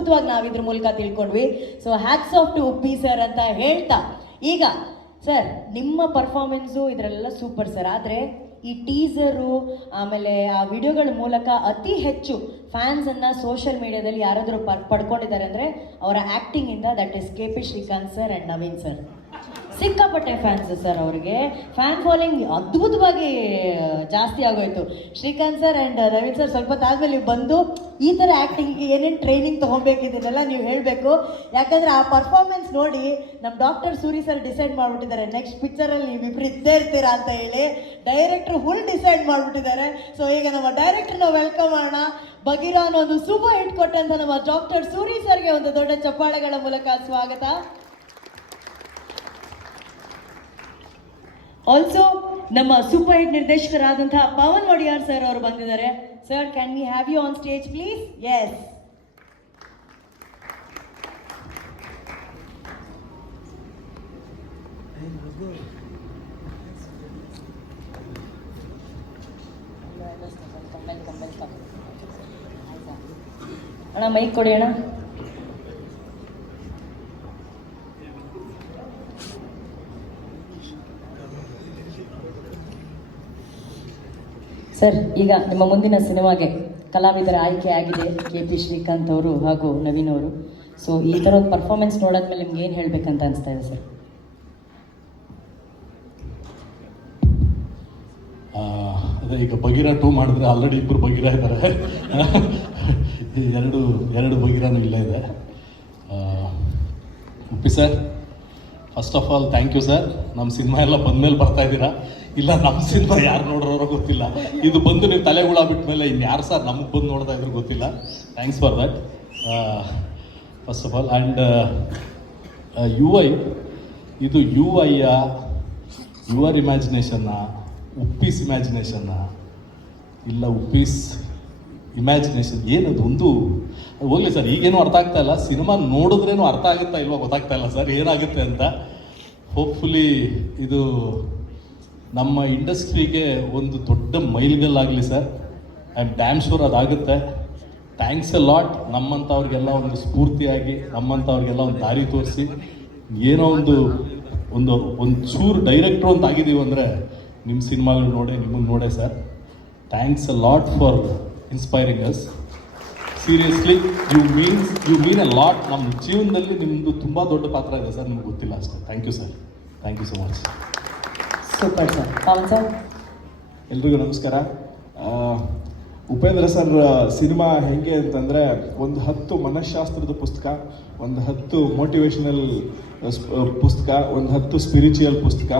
ಅದ್ಭುತವಾಗಿ ನಾವು ಇದ್ರ ಮೂಲಕ ತಿಳ್ಕೊಂಡ್ವಿ. So hats off to Uppi sir ಅಂತ ಹೇಳ್ತಾ, ಈಗ ಸರ್ ನಿಮ್ಮ ಪರ್ಫಾರ್ಮೆನ್ಸು ಇದರೆಲ್ಲ ಸೂಪರ್ ಸರ್. ಆದರೆ ಈ ಟೀಸರು ಆಮೇಲೆ ಆ ವಿಡಿಯೋಗಳ ಮೂಲಕ ಅತಿ ಹೆಚ್ಚು ಫ್ಯಾನ್ಸನ್ನು ಸೋಷಿಯಲ್ ಮೀಡಿಯಾದಲ್ಲಿ ಯಾರಾದರೂ ಪಡ್ಕೊಂಡಿದ್ದಾರೆ ಅಂದರೆ ಅವರ ಆ್ಯಕ್ಟಿಂಗಿಂದ, that is K P. Srikanth sir and Naveen sir. ಸಿಕ್ಕಾಪಟ್ಟೆ ಫ್ಯಾನ್ಸ್ ಸರ್, ಅವರಿಗೆ ಫ್ಯಾನ್ ಫಾಲೋಯಿಂಗ್ ಅದ್ಭುತವಾಗಿ ಜಾಸ್ತಿ ಆಗೋಯ್ತು. Srikanth sir and Naveen sir ಸ್ವಲ್ಪ ಆದಮೇಲೆ ನೀವು ಬಂದು ಈ ಥರ ಆ್ಯಕ್ಟಿಂಗ್ಗೆ ಏನೇನು ಟ್ರೈನಿಂಗ್ ತೊಗೊಬೇಕು ಇದನ್ನೆಲ್ಲ ನೀವು ಹೇಳಬೇಕು. ಯಾಕಂದರೆ ಆ ಪರ್ಫಾರ್ಮೆನ್ಸ್ ನೋಡಿ ನಮ್ಮ ಡಾಕ್ಟರ್ ಸೂರಿ ಸರ್ ಡಿಸೈಡ್ ಮಾಡಿಬಿಟ್ಟಿದ್ದಾರೆ, ನೆಕ್ಸ್ಟ್ ಪಿಕ್ಚರಲ್ಲಿ ನೀವಿಬ್ರು ಇದ್ದೇ ಇರ್ತೀರಾ ಅಂತ ಹೇಳಿ ಡೈರೆಕ್ಟ್ರು ಫುಲ್ ಡಿಸೈಡ್ ಮಾಡಿಬಿಟ್ಟಿದ್ದಾರೆ. ಸೊ ಈಗ ನಮ್ಮ ಡೈರೆಕ್ಟ್ರನ್ನ ವೆಲ್ಕಮ್ ಮಾಡೋಣ. ಬಗೀರಾ ಅನ್ನೋ ಒಂದು ಸೂಪರ್ ಹಿಟ್ ಕೊಟ್ಟಂತ ನಮ್ಮ ಡಾಕ್ಟರ್ ಸೂರಿ ಸರ್ಗೆ ಒಂದು ದೊಡ್ಡ ಚಪ್ಪಾಳೆಗಳ ಮೂಲಕ ಸ್ವಾಗತ. ಆಲ್ಸೋ ನಮ್ಮ ಸೂಪರ್ ಹಿಟ್ ನಿರ್ದೇಶಕರಾದಂತಹ ಪವನ್ ಒಡಿಯಾರ್ ಸರ್ ಅವರು ಬಂದಿದ್ದಾರೆ. Sir, can we have you on stage please? Yes. ಅಣ್ಣ ಮೈಕ್ ಕೊಡಿ ಅಣ್ಣ. ಸರ್, ಈಗ ನಿಮ್ಮ ಮುಂದಿನ ಸಿನಿಮಾಗೆ ಕಲಾವಿದರ ಆಯ್ಕೆ ಆಗಿದೆ ಕೆ.ಪಿ. ಶ್ರೀಕಾಂತ್ ಅವರು ಹಾಗೂ ನವೀನ್ ಅವರು. ಸೊ ಈ ಥರ ಒಂದು ಪರ್ಫಾರ್ಮೆನ್ಸ್ ನೋಡಾದ್ಮೇಲೆ ನಿಮ್ಗೆ ಏನು ಹೇಳಬೇಕಂತ ಅನಿಸ್ತಾ ಇದೆ ಸರ್? ಅದೇ ಈಗ ಬಗೀರಾ 2 ಮಾಡಿದ್ರೆ ಆಲ್ರೆಡಿ 2 ಬಗೀರಾ ಇದ್ದಾರೆ. ಎರಡು ಬಗೀರಾನು ಇಲ್ಲೇ ಇದೆ. Uppi sir, first of all thank you sir. ನಮ್ಮ ಸಿನಿಮಾ ಎಲ್ಲ ಬಂದಮೇಲೆ ಬರ್ತಾ ಇದ್ದೀರಾ. ಇಲ್ಲ, ನಮ್ಮ ಸಿನಿಮಾ ಯಾರು ನೋಡ್ರೋರೋ ಗೊತ್ತಿಲ್ಲ. ಇದು ಬಂದು ನೀವು ತಲೆಗುಳ ಬಿಟ್ಮೇಲೆ ಇನ್ಯಾರು ಸರ್ ನಮಗೆ ಬಂದು ನೋಡ್ತಾ ಇದ್ರು ಗೊತ್ತಿಲ್ಲ. Thanks for that first of all. And UI, ಇದು UI ಯುವರ್ ಇಮ್ಯಾಜಿನೇಷನ್ನ, ಉಪ್ಪೀಸ್ ಇಮ್ಯಾಜಿನೇಷನ್ನ, ಇಲ್ಲ ಉಪ್ಪೀಸ್ ಇಮ್ಯಾಜಿನೇಷನ್ ಏನದು ಒಂದು ಹೋಗಲಿ ಸರ್. ಈಗೇನು ಅರ್ಥ ಆಗ್ತಾ ಇಲ್ಲ. ಸಿನಿಮಾ ನೋಡಿದ್ರೇನು ಅರ್ಥ ಆಗುತ್ತಾ ಇಲ್ವಾ ಗೊತ್ತಾಗ್ತಾ ಇಲ್ಲ ಸರ್ ಏನಾಗುತ್ತೆ ಅಂತ. ಹೋಪ್ಫುಲಿ ಇದು ನಮ್ಮ ಇಂಡಸ್ಟ್ರಿಗೆ ಒಂದು ದೊಡ್ಡ ಮೈಲಿಗಲ್ಲಾಗಲಿ sir. I am damn sure ಅದಾಗುತ್ತೆ. Thanks a lot. ನಮ್ಮಂಥವ್ರಿಗೆಲ್ಲ ಒಂದು ಸ್ಫೂರ್ತಿಯಾಗಿ, ನಮ್ಮಂಥವ್ರಿಗೆಲ್ಲ ಒಂದು ದಾರಿ ತೋರಿಸಿ, ಏನೋ ಒಂದು ಚೂರು ಡೈರೆಕ್ಟ್ರು ಅಂತ ಆಗಿದ್ದೀವಿ ಅಂದರೆ ನಿಮ್ಮ ಸಿನಿಮಾಗಳು ನೋಡೇ, ನಿಮಗೆ ನೋಡೇ sir. Thanks a lot for inspiring us. Seriously you mean a lot. ನಮ್ಮ ಜೀವನದಲ್ಲಿ ನಿಮ್ಮದು ತುಂಬ ದೊಡ್ಡ ಪಾತ್ರ ಇದೆ ಸರ್, ನಿಮ್ಗೆ ಗೊತ್ತಿಲ್ಲ ಅಷ್ಟೇ. Thank you sir. Thank you so much. Super sir. Pavan sir? ಎಲ್ರಿಗೂ ನಮಸ್ಕಾರ. ಉಪೇಂದ್ರ ಸರ್ ಸಿನಿಮಾ ಹೆಂಗೆ ಅಂತಂದರೆ, ಒಂದು 10 ಮನಃಶಾಸ್ತ್ರದ ಪುಸ್ತಕ, ಒಂದು 10 ಮೋಟಿವೇಶನಲ್ ಪುಸ್ತಕ, ಒಂದು 10 ಸ್ಪಿರಿಚುವಲ್ ಪುಸ್ತಕ,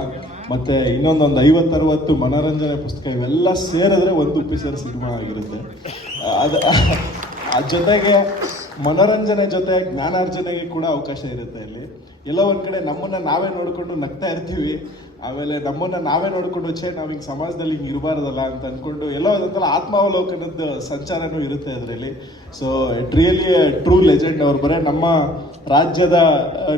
ಮತ್ತು ಇನ್ನೊಂದು 50-60 ಮನೋರಂಜನೆ ಪುಸ್ತಕ, ಇವೆಲ್ಲ ಸೇರಿದ್ರೆ ಒಂದು ಉಪ್ಪಿ ಸರ್ ಸಿನಿಮಾ ಆಗಿರುತ್ತೆ. ಜೊತೆಗೆ ಮನೋರಂಜನೆ ಜೊತೆ ಜ್ಞಾನಾರ್ಜನೆಗೆ ಕೂಡ ಅವಕಾಶ ಇರುತ್ತೆ ಇಲ್ಲಿ. ಎಲ್ಲೋ ಒಂದು ಕಡೆ ನಮ್ಮನ್ನು ನಾವೇ ನೋಡಿಕೊಂಡು ನಗ್ತಾ ಇರ್ತೀವಿ, ಆಮೇಲೆ ನಮ್ಮನ್ನು ನಾವೇ ನೋಡಿಕೊಂಡು ನಾವು ಹಿಂಗೆ ಸಮಾಜದಲ್ಲಿ ಹಿಂಗೆ ಇರಬಾರ್ದಲ್ಲ ಅಂತ ಅಂದ್ಕೊಂಡು ಎಲ್ಲೋ ಒಂಥರ ಆತ್ಮಾವಲೋಕನದ ಸಂಚಾರನೂ ಇರುತ್ತೆ ಅದರಲ್ಲಿ. So it really true legend. ಅವ್ರು ಬರೀ ನಮ್ಮ ರಾಜ್ಯದ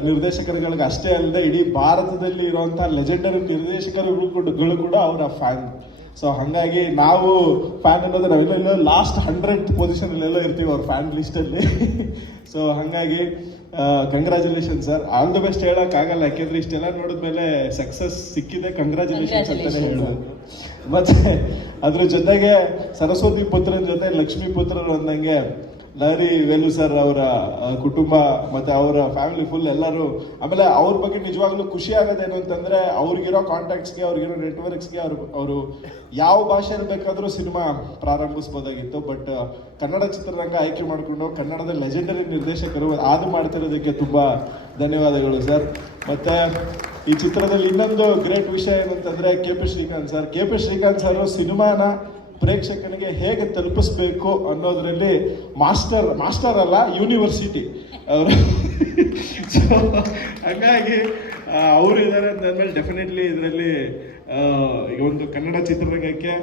ನಿರ್ದೇಶಕರುಗಳಿಗೆ ಅಷ್ಟೇ ಅಲ್ಲದೆ ಇಡೀ ಭಾರತದಲ್ಲಿ ಇರುವಂಥ ಲೆಜೆಂಡರಿ ನಿರ್ದೇಶಕರುಗಳು ಕೂಡ ಅವರ ಫ್ಯಾನ್. ಸೊ ಹಾಗಾಗಿ ನಾವು ಫ್ಯಾನ್ ಅನ್ನೋದು ನಾವೆಲ್ಲ ಲಾಸ್ಟ್ 100th ಪೊಸಿಷನಲ್ಲೆಲ್ಲ ಇರ್ತೀವಿ ಅವ್ರ ಫ್ಯಾನ್ ಲಿಸ್ಟಲ್ಲಿ. ಸೊ ಹಾಗಾಗಿ congratulation sir. All the best ಹೇಳೋಕ್ಕಾಗಲ್ಲ, ಯಾಕೆಂದರೆ ಇಷ್ಟೆಲ್ಲ ನೋಡಿದ್ಮೇಲೆ ಸಕ್ಸಸ್ ಸಿಕ್ಕಿದೆ, ಕಂಗ್ರ್ಯಾಚುಲೇಷನ್ಸ್ ಅಂತಲೇ ಹೇಳ್ಬೋದು. ಮತ್ತು ಅದ್ರ ಜೊತೆಗೆ ಸರಸ್ವತಿ ಪುತ್ರನ ಜೊತೆ ಲಕ್ಷ್ಮೀ ಪುತ್ರರು ಅಂದಂಗೆ ಲಹರಿ ವೇಲು ಸರ್ ಅವರ ಕುಟುಂಬ ಮತ್ತು ಅವರ ಫ್ಯಾಮಿಲಿ ಫುಲ್ ಎಲ್ಲರೂ. ಆಮೇಲೆ ಅವ್ರ ಬಗ್ಗೆ ನಿಜವಾಗ್ಲೂ ಖುಷಿ ಆಗೋದೇನು ಅಂತಂದರೆ, ಅವ್ರಿಗಿರೋ ಕಾಂಟ್ಯಾಕ್ಟ್ಸ್ಗೆ, ಅವ್ರಿಗಿರೋ ನೆಟ್ವರ್ಕ್ಸ್ಗೆ ಅವರು ಯಾವ ಭಾಷೆಯಲ್ಲಿ ಬೇಕಾದರೂ ಸಿನಿಮಾ ಪ್ರಾರಂಭಿಸ್ಬೋದಾಗಿತ್ತು. ಬಟ್ ಕನ್ನಡ ಚಿತ್ರರಂಗ ಆಯ್ಕೆ ಮಾಡಿಕೊಂಡು ಕನ್ನಡದ ಲೆಜೆಂಡರಿ ನಿರ್ದೇಶಕರು ಅದು ಮಾಡ್ತಿರೋದಕ್ಕೆ ತುಂಬ ಧನ್ಯವಾದಗಳು ಸರ್. ಮತ್ತು ಈ ಚಿತ್ರದಲ್ಲಿ ಇನ್ನೊಂದು ಗ್ರೇಟ್ ವಿಷಯ ಏನಂತಂದರೆ ಕೆ.ಪಿ. ಶ್ರೀಕಾಂತ್ ಸರ್ ಸಿನಿಮಾನ ಪ್ರೇಕ್ಷಕನಿಗೆ ಹೇಗೆ ತಲುಪಿಸ್ಬೇಕು ಅನ್ನೋದರಲ್ಲಿ ಮಾಸ್ಟರ್ ಅಲ್ಲ, ಯೂನಿವರ್ಸಿಟಿ ಅವರು. ಸೊ ಹಾಗಾಗಿ ಅವರು ಇದ್ದಾರೆ ಅಂದಮೇಲೆ ಡೆಫಿನೆಟ್ಲಿ ಇದರಲ್ಲಿ ಒಂದು ಕನ್ನಡ ಚಿತ್ರರಂಗಕ್ಕೆ,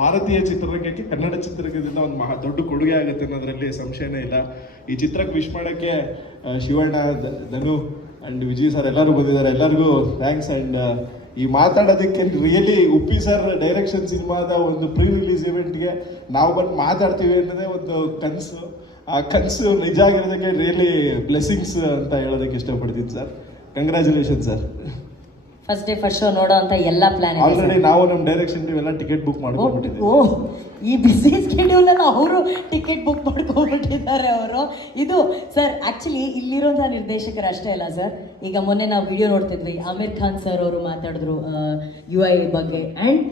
ಭಾರತೀಯ ಚಿತ್ರರಂಗಕ್ಕೆ ಕನ್ನಡ ಚಿತ್ರರಂಗದಿಂದ ಒಂದು ದೊಡ್ಡ ಕೊಡುಗೆ ಆಗುತ್ತೆ ಅನ್ನೋದ್ರಲ್ಲಿ ಸಂಶಯನೇ ಇಲ್ಲ. ಈ ಚಿತ್ರಕ್ಕೆ ವಿಶ್ ಮಾಡೋಕ್ಕೆ ಶಿವಣ್ಣ, ಧನು ಆ್ಯಂಡ್ ವಿಜಯ್ ಸರ್ ಎಲ್ಲರೂ ಬಂದಿದ್ದಾರೆ. ಎಲ್ಲರಿಗೂ ಥ್ಯಾಂಕ್ಸ್. ಆ್ಯಂಡ್ ಈ ಮಾತಾಡೋದಕ್ಕೆ ರಿಯಲಿ ಉಪ್ಪಿ ಸರ್ ಡೈರೆಕ್ಷನ್ ಸಿನಿಮಾದ ಒಂದು ಪ್ರೀ ರಿಲೀಸ್ ಇವೆಂಟ್ಗೆ ನಾವು ಬಂದು ಮಾತಾಡ್ತೀವಿ ಅನ್ನೋದೇ ಒಂದು ಕನಸು. ಆ ಕನಸು ನಿಜ ಆಗಿರೋದಕ್ಕೆ ರಿಯಲಿ ಬ್ಲೆಸ್ಸಿಂಗ್ಸ್ ಅಂತ ಹೇಳೋದಕ್ಕೆ ಇಷ್ಟಪಡ್ತೀನಿ sir. Congratulation sir. First day first show ನೋಡೋ ಅಂತ ಎಲ್ಲ ಪ್ಲಾನ್ ಆಲ್ರೆಡಿ ನಾವು ನಮ್ಮ ಡೈರೆಕ್ಷನ್ ಎಲ್ಲ ಟಿಕೆಟ್ ಬುಕ್ ಮಾಡ್ಕೊಂಡ್ಬಿಟ್ಟಿದ್ದೀವಿ. ಓ ಈ ಬಿಸಿ ಸ್ಕೆಡ್ಯೂಲಲ್ಲಿ ಅವರು ಟಿಕೆಟ್ ಬುಕ್ ಮಾಡ್ಕೊಂಡ್ಬಿಟ್ಟಿದ್ದಾರೆ ಅವರು. ಇದು ಸರ್ ಆಕ್ಚುಲಿ ಇಲ್ಲಿರೋಂಥ ನಿರ್ದೇಶಕರು ಅಷ್ಟೇ ಅಲ್ಲ ಸರ್. ಈಗ ಮೊನ್ನೆ ನಾವು ವಿಡಿಯೋ ನೋಡ್ತಿದ್ವಿ, ಆಮಿರ್ ಖಾನ್ ಸರ್ ಅವರು ಮಾತಾಡಿದ್ರು UI ಬಗ್ಗೆ. ಆ್ಯಂಡ್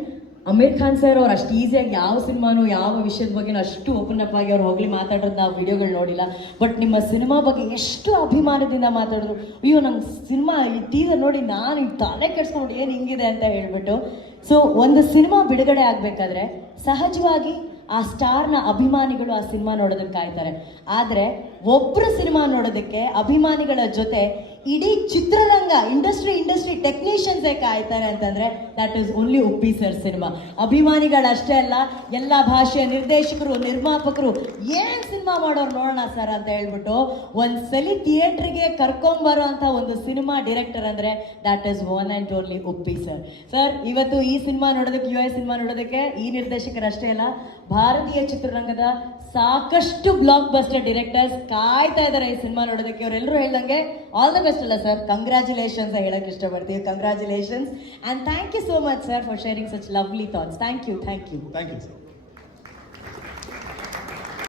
ಆಮಿರ್ ಖಾನ್ ಸರ್ ಅವ್ರು ಅಷ್ಟು ಈಸಿಯಾಗಿ ಯಾವ ಸಿನಿಮಾನು ಯಾವ ವಿಷಯದ ಬಗ್ಗೆನೂ ಅಷ್ಟು ಓಪನ್ ಅಪ್ ಆಗಿ ಅವ್ರು ಹೋಗ್ಲಿ ಮಾತಾಡೋದು ನಾವು ವಿಡಿಯೋಗಳು ನೋಡಿಲ್ಲ. ಬಟ್ ನಿಮ್ಮ ಸಿನಿಮಾ ಬಗ್ಗೆ ಎಷ್ಟು ಅಭಿಮಾನದಿಂದ ಮಾತಾಡಿದ್ರು. ಅಯ್ಯೋ ನಂಗೆ ಸಿನಿಮಾ ಈ ಟೀಸರ್ ನೋಡಿ ನಾನು ತಲೆ ಕೆಡ್ಸ್ಕೊಂಡು ಏನು ಹಿಂಗಿದೆ ಅಂತ ಹೇಳ್ಬಿಟ್ಟು. ಸೊ ಒಂದು ಸಿನಿಮಾ ಬಿಡುಗಡೆ ಆಗಬೇಕಾದ್ರೆ ಸಹಜವಾಗಿ ಆ ಸ್ಟಾರ್ನ ಅಭಿಮಾನಿಗಳು ಆ ಸಿನಿಮಾ ನೋಡೋದಕ್ಕೆ ಕಾಯ್ತಾರೆ. ಆದರೆ ಒಬ್ಬರು ಸಿನಿಮಾ ನೋಡೋದಕ್ಕೆ ಅಭಿಮಾನಿಗಳ ಜೊತೆ ಇಡೀ ಚಿತ್ರರಂಗ ಇಂಡಸ್ಟ್ರಿ ಟೆಕ್ನಿಷಿಯನ್ಸೇ ಕಾಯ್ತಾರೆ ಅಂತಂದ್ರೆ that is only Uppi sir cinema. ಅಭಿಮಾನಿಗಳಷ್ಟೇ ಅಲ್ಲ, ಎಲ್ಲ ಭಾಷೆಯ ನಿರ್ದೇಶಕರು, ನಿರ್ಮಾಪಕರು ಏನ್ ಸಿನಿಮಾ ಮಾಡೋರು ನೋಡೋಣ ಸರ್ ಅಂತ ಹೇಳ್ಬಿಟ್ಟು ಒಂದ್ಸಲಿ ಥಿಯೇಟ್ರಿಗೆ ಕರ್ಕೊಂಬರೋ ಅಂತ ಒಂದು ಸಿನಿಮಾ ಡೈರೆಕ್ಟರ್ ಅಂದ್ರೆ that is one and only Uppi sir. Sir ಇವತ್ತು ಈ ಸಿನಿಮಾ ನೋಡೋದಕ್ಕೆ, UI ಸಿನಿಮಾ ನೋಡೋದಕ್ಕೆ ಈ ನಿರ್ದೇಶಕರಷ್ಟೇ ಅಲ್ಲ, ಭಾರತೀಯ ಚಿತ್ರರಂಗದ ಸಾಕಷ್ಟು ಬ್ಲಾಕ್ ಬಸ್ಟರ್ ಡೈರೆಕ್ಟರ್ಸ್ ಕಾಯ್ತಾ ಇದ್ದಾರೆ ಈ ಸಿನಿಮಾ ನೋಡೋದಕ್ಕೆ. ಅವರೆಲ್ಲರೂ ಹೇಳ್ದಂಗೆ ಆಲ್ ದ ಬೆಸ್ಟ್ ಅಲ್ಲ ಸರ್, ಕಂಗ್ರ್ಯಾಚುಲೇಷನ್ಸ್ ಹೇಳಕ್ ಇಷ್ಟಪಡ್ತೀವಿ. Congratulations and thank you so much sir for sharing such lovely thoughts. Thank you. Thank you sir.